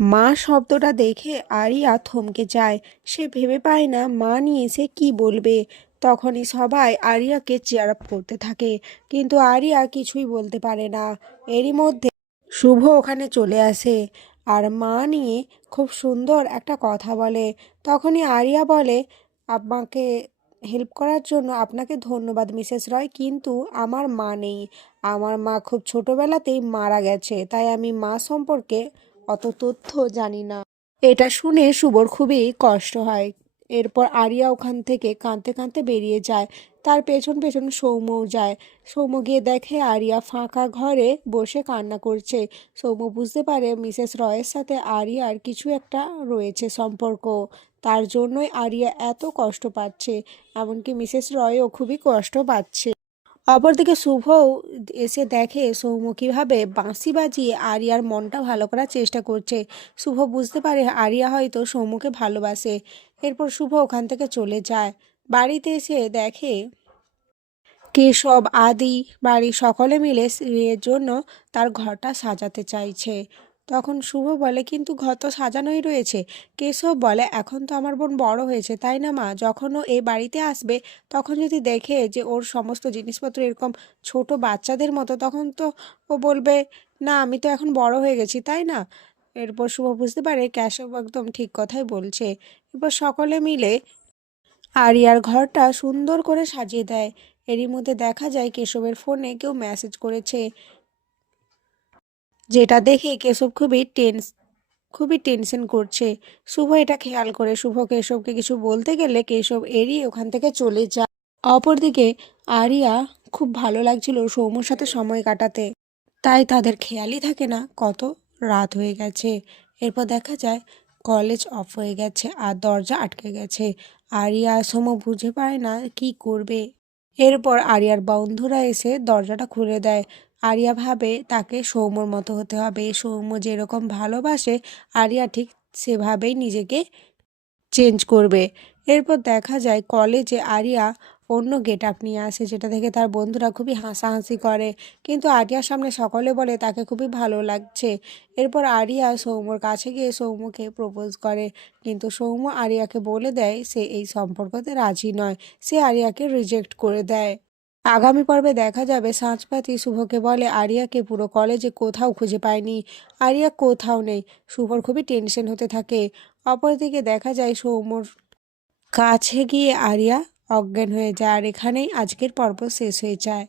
মা শব্দটা দেখে আরিয়া থমকে যায়। সে ভেবে পায় না মা নিয়ে সে কি বলবে। তখনই সবাই আরিয়াকে চেয়ার আপ করতে থাকে, কিন্তু আরিয়া কিছুই বলতে পারে না। এরই মধ্যে শুভ ওখানে চলে আসে আর মা নিয়ে খুব সুন্দর একটা কথা বলে। তখনই আরিয়া বলে, আমাকে হেল্প করার জন্য আপনাকে ধন্যবাদ মিসেস রয়, কিন্তু আমার মা নেই। আমার মা খুব ছোটবেলাতেই মারা গেছে, তাই আমি মা সম্পর্কে অত তথ্য জানি না। এটা শুনে শুভর খুবই কষ্ট হয়। এরপর আরিয়া ওখান থেকে কাঁদতে কাঁদতে বেরিয়ে যায়। তার পেছন পেছন সৌম্যও যায়। সৌম্য গিয়ে দেখে আরিয়া ফাঁকা ঘরে বসে কান্না করছে। সৌম্য বুঝতে পারে মিসেস রয়ের সাথে আরিয়ার কিছু একটা রয়েছে সম্পর্ক। তার জন্যই আরিয়া এত কষ্ট পাচ্ছে। এমনকি মিসেস রয়ও খুবই কষ্ট পাচ্ছে। অপরদিকে শুভও এসে দেখে সৌম্য কীভাবে বাঁশি বাজিয়ে আরিয়ার মনটা ভালো করার চেষ্টা করছে। শুভ বুঝতে পারে আরিয়া হয়তো সৌম্যকে ভালোবাসে। এরপর শুভ ওখান থেকে চলে যায়। বাড়িতে এসে দেখে কেশব, আদি, বাড়ির সকলে মিলে শ্রীয়ের জন্য তার ঘরটা সাজাতে চাইছে। তখন শুভ বলে, কিন্তু ঘর তো সাজানোই রয়েছে। কেশব বলে, এখন তো আমার বোন বড় হয়েছে, তাই না মা? যখন ও এই বাড়িতে আসবে তখন যদি দেখে যে ওর সমস্ত জিনিসপত্র এরকম ছোট বাচ্চাদের মতো, তখন তো ও বলবে, না আমি তো এখন বড় হয়ে গেছি, তাই না? এরপর শুভ বুঝতে পারে কেশব একদম ঠিক কথাই বলছে। এরপর সকলে মিলে আরিয়ার ঘরটা সুন্দর করে সাজিয়ে দেয়। এরই মধ্যে দেখা যায় কেশবের ফোনে কেউ মেসেজ করেছে, যেটা দেখে কেশব খুবই টেনশন করছে। শুভ এটা খেয়াল করে শুভ কেশবকে কিছু বলতে গেলে কেশব এড়িয়ে ওখান থেকে চলে যায়। অপরদিকে আরিয়া খুব ভালো লাগছিল সৌম্যর সাথে সময় কাটাতে, তাই তাদের খেয়ালই থাকে না কত রাত হয়ে গেছে। এরপর দেখা যায় কলেজ অফ হয়ে গেছে আর দরজা আটকে গেছে। আরিয়া আর সৌম্য বুঝে পায় না কি করবে। এরপর আরিয়ার বন্ধুরা এসে দরজাটা খুলে দেয়। আরিয়া ভাবে তাকে সৌম্যর মতো হতে হবে। সৌম্য যেরকম ভালোবাসে আরিয়া ঠিক সেভাবেই নিজেকে চেঞ্জ করবে। এরপর দেখা যায় কলেজে আরিয়া অন্য গেট আপ নিয়ে আসে, যেটা দেখে তার বন্ধুরা খুবই হাসাহাসি করে, কিন্তু আরিয়ার সামনে সকলে বলে তাকে খুবই ভালো লাগছে। এরপর আরিয়া সৌম্যর কাছে গিয়ে সৌম্যকে প্রপোজ করে, কিন্তু সৌম্য আরিয়াকে বলে দেয় সে এই সম্পর্কতে রাজি নয়। সে আরিয়াকে রিজেক্ট করে দেয়। আগামী পর্বে দেখা যাবে সাঁঝপাতি শুভকে বলে আরিয়াকে পুরো কলেজে কোথাও খুঁজে পায়নি। আরিয়া কোথাও নেই। শুভর খুবই টেনশন হতে থাকে। অপরদিকে দেখা যায় সৌম্যর কাছে গিয়ে আরিয়া অজ্ঞান হয়ে যায়। আর এখানেই আজকের পর্ব শেষ হয়ে যায়।